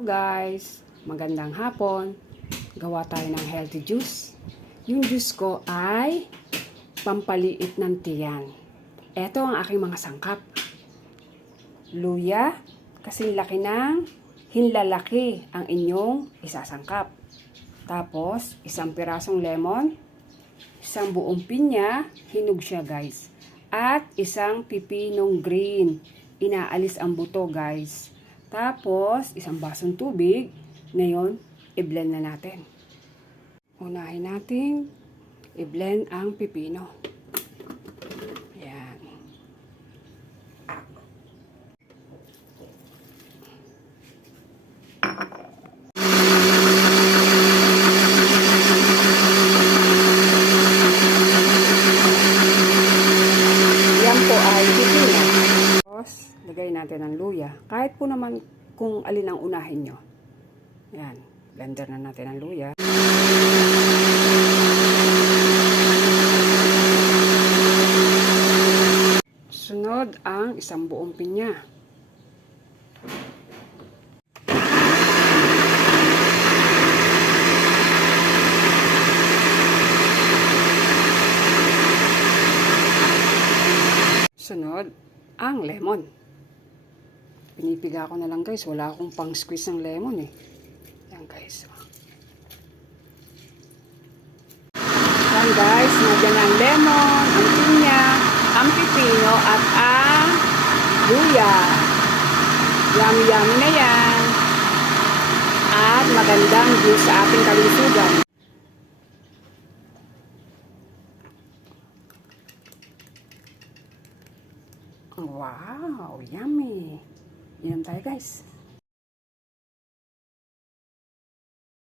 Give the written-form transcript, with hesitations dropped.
Guys, magandang hapon. Gawa tayo ng healthy juice. Yung juice ko ay pampaliit ng tiyan. Ito ang aking mga sangkap. Luya, kasing laki ng hinlalaki ang inyong isasangkap. Tapos, isang pirasong lemon, isang buong pinya, hinog siya guys. At isang pipinong green, inaalis ang buto guys. Tapos, isang basong tubig. Ngayon, i-blend na natin. Unahin natin i-blend ang pipino. Ayan. Yan po ay pipino. Tapos, lagay natin ang luya. Kahit po naman kung alin ang unahin nyo. Yan. Blender na natin ang luya. Sunod ang isang buong pinya. Sunod ang lemon. Pinipiga ko na lang guys. Wala akong pang squeeze ng lemon eh. Yan guys. Yan guys. Nagyan ang lemon, ang pinya, ang pipino at ang luya. Yummy yummy na yan. At magandang juice sa ating kalusugan. Wow! Yummy! Inom tayo guys.